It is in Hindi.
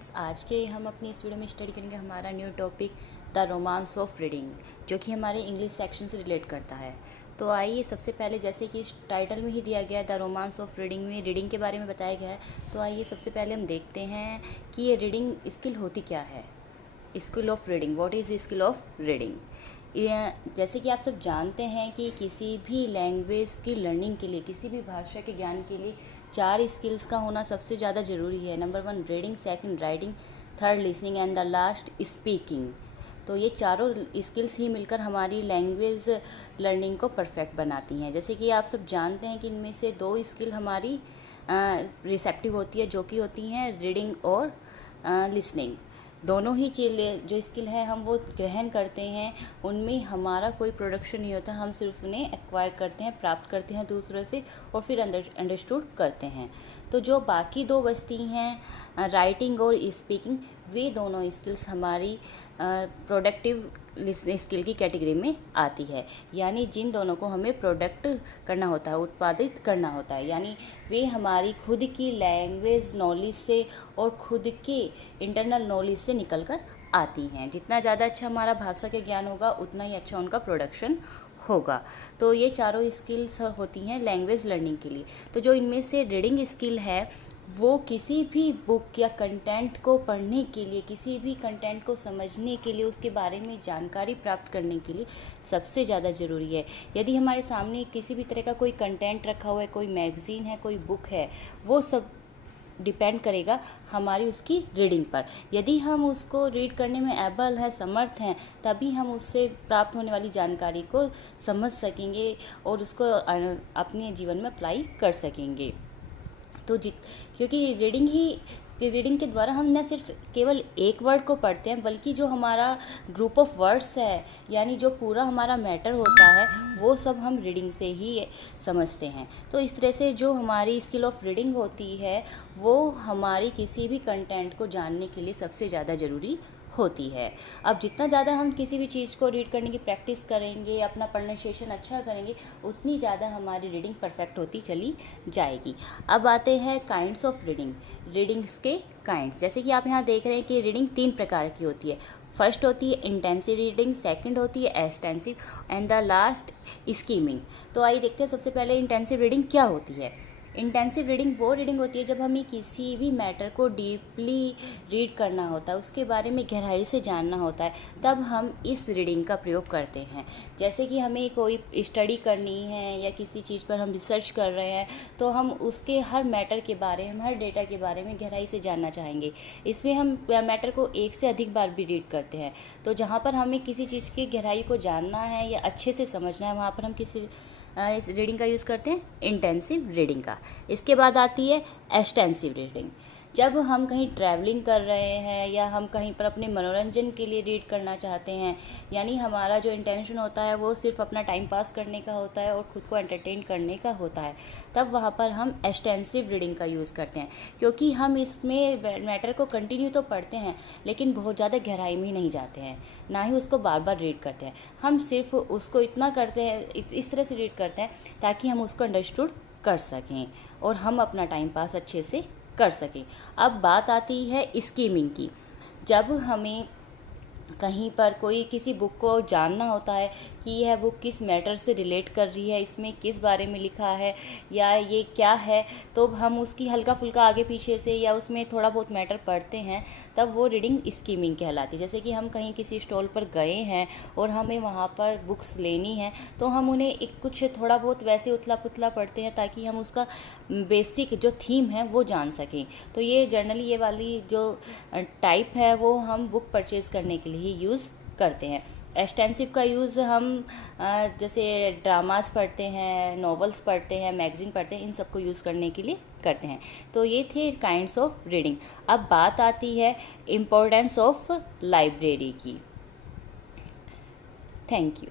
फ्रेंड्स, आज के हम अपनी इस वीडियो में स्टडी करेंगे हमारा new topic the romance of reading, जो कि हमारे इंग्लिश सेक्शन से रिलेट करता है। तो आइए, सबसे पहले जैसे कि इस टाइटल में ही दिया गया है द रोमांस ऑफ रीडिंग, में रीडिंग के बारे में बताया गया है। तो आइए सबसे पहले हम देखते हैं कि ये रीडिंग स्किल होती क्या है। Skill of reading, what is skill of reading. जैसे कि आप सब जानते हैं कि किसी भी लैंग्वेज की लर्निंग के लिए, किसी भी भाषा के ज्ञान के लिए 4 स्किल्स का होना सबसे ज़्यादा ज़रूरी है। Number 1 reading, second writing, third listening and the last speaking. तो ये चारों स्किल्स ही मिलकर हमारी लैंग्वेज लर्निंग को परफेक्ट बनाती हैं। जैसे कि आप सब जानते हैं कि इनमें से 2 स्किल हमारी रिसेप्टिव होती है, जो कि होती हैं रीडिंग और लिसनिंग। दोनों ही चीज़ें जो स्किल है हम वो ग्रहण करते हैं, उनमें हमारा कोई प्रोडक्शन नहीं होता, हम सिर्फ उन्हें एक्वायर करते हैं, प्राप्त करते हैं दूसरों से और फिर अंडरस्टूड करते हैं। तो जो बाकी 2 बचती हैं राइटिंग और स्पीकिंग, वे दोनों स्किल्स हमारी प्रोडक्टिव स्किल की कैटेगरी में आती है। यानी जिन दोनों को हमें प्रोडक्ट करना होता है, उत्पादित करना होता है, यानी वे हमारी खुद की लैंग्वेज नॉलेज से और खुद के इंटरनल नॉलेज से निकल कर आती हैं। जितना ज़्यादा अच्छा हमारा भाषा का ज्ञान होगा, उतना ही अच्छा उनका प्रोडक्शन होगा। तो ये चारों स्किल्स होती हैं लैंग्वेज लर्निंग के लिए। तो जो इनमें से रीडिंग स्किल है, वो किसी भी बुक या कंटेंट को पढ़ने के लिए, किसी भी कंटेंट को समझने के लिए, उसके बारे में जानकारी प्राप्त करने के लिए सबसे ज़्यादा ज़रूरी है। यदि हमारे सामने किसी भी तरह का कोई कंटेंट रखा हुआ है, कोई मैगज़ीन है, कोई बुक है, वो सब डिपेंड करेगा हमारी उसकी रीडिंग पर। यदि हम उसको रीड करने में एबल हैं, समर्थ हैं, तभी हम उससे प्राप्त होने वाली जानकारी को समझ सकेंगे और उसको अपने जीवन में अप्लाई कर सकेंगे। तो क्योंकि रीडिंग के द्वारा हम न सिर्फ केवल एक वर्ड को पढ़ते हैं, बल्कि जो हमारा ग्रुप ऑफ वर्ड्स है, यानी जो पूरा हमारा मैटर होता है, वो सब हम रीडिंग से ही समझते हैं। तो इस तरह से जो हमारी स्किल ऑफ रीडिंग होती है, वो हमारी किसी भी कंटेंट को जानने के लिए सबसे ज़्यादा ज़रूरी होती है। अब जितना ज़्यादा हम किसी भी चीज़ को रीड करने की प्रैक्टिस करेंगे, अपना प्रोनाउंसिएशन अच्छा करेंगे, उतनी ज़्यादा हमारी रीडिंग परफेक्ट होती चली जाएगी। अब आते हैं काइंड्स ऑफ रीडिंग, रीडिंग्स के काइंड्स। जैसे कि आप यहाँ देख रहे हैं कि रीडिंग 3 प्रकार की होती है। फर्स्ट होती है इंटेंसिव रीडिंग, सेकंड होती है extensive and the last skimming. तो आइए देखते हैं सबसे पहले इंटेंसिव रीडिंग क्या होती है। इंटेंसिव रीडिंग वो रीडिंग होती है जब हमें किसी भी मैटर को डीपली रीड करना होता है, उसके बारे में गहराई से जानना होता है, तब हम इस रीडिंग का प्रयोग करते हैं। जैसे कि हमें कोई स्टडी करनी है या किसी चीज़ पर हम रिसर्च कर रहे हैं, तो हम उसके हर मैटर के बारे में, हर डेटा के बारे में गहराई से जानना चाहेंगे। इसमें हम मैटर को एक से अधिक बार भी रीड करते हैं। तो जहाँ पर हमें किसी चीज़ की गहराई को जानना है या अच्छे से समझना है, वहाँ पर हम इस रीडिंग का यूज़ करते हैं, इंटेंसिव रीडिंग का। इसके बाद आती है एक्सटेंसिव रीडिंग। जब हम कहीं ट्रैवलिंग कर रहे हैं या हम कहीं पर अपने मनोरंजन के लिए रीड करना चाहते हैं, यानी हमारा जो इंटेंशन होता है वो सिर्फ अपना टाइम पास करने का होता है और ख़ुद को एंटरटेन करने का होता है, तब वहाँ पर हम एक्सटेंसिव रीडिंग का यूज़ करते हैं। क्योंकि हम इसमें मैटर को कंटिन्यू तो पढ़ते हैं, लेकिन बहुत ज़्यादा गहराई में नहीं जाते हैं, ना ही उसको बार बार रीड करते हैं। हम सिर्फ उसको इतना करते हैं, इस तरह से रीड करते हैं ताकि हम उसको अंडरस्टूड कर सकें और हम अपना टाइम पास अच्छे से कर सकें। अब बात आती है स्कीमिंग की। जब हमें कहीं पर कोई किसी बुक को जानना होता है कि यह बुक किस मैटर से रिलेट कर रही है, इसमें किस बारे में लिखा है या ये क्या है, तो हम उसकी हल्का फुल्का आगे पीछे से या उसमें थोड़ा बहुत मैटर पढ़ते हैं, तब वो रीडिंग स्कीमिंग कहलाती है। जैसे कि हम कहीं किसी स्टॉल पर गए हैं और हमें वहाँ पर बुक्स लेनी है, तो हम उन्हें कुछ थोड़ा बहुत वैसे उथला पुथला पढ़ते हैं ताकि हम उसका बेसिक जो थीम है वो जान सकें। तो ये जनरली ये वाली जो टाइप है वो हम बुक परचेज़ करने के लिए ही यूज़ करते हैं। एक्सटेंसिव का यूज़ हम जैसे ड्रामास पढ़ते हैं, नॉवेल्स पढ़ते हैं, मैगज़ीन पढ़ते हैं, इन सबको यूज़ करने के लिए करते हैं। तो ये थे काइंड्स ऑफ रीडिंग। अब बात आती है इम्पोर्टेंस ऑफ लाइब्रेरी की। Thank you.